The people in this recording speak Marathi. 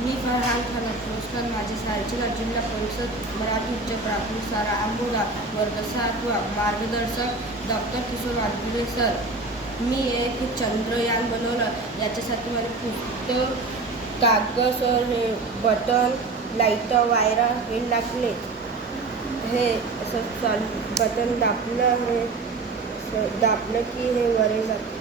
मी फरहान खान अफरोजखान माझे शाळेचे जिल्हा परिषद मराठी उच्च प्राथमिक शाळा आंबोला वर्ग सातवा मार्गदर्शक डॉक्टर किशोर वाडगुडे सर. मी एक चंद्रयान बनवलं. याच्यासाठी मला पुस्तक कागद सर हे बटन लाईटं वायरा हे लागले. हे असं चालू बटन दाबलं हे असं दाबलं की हे वरे जाते.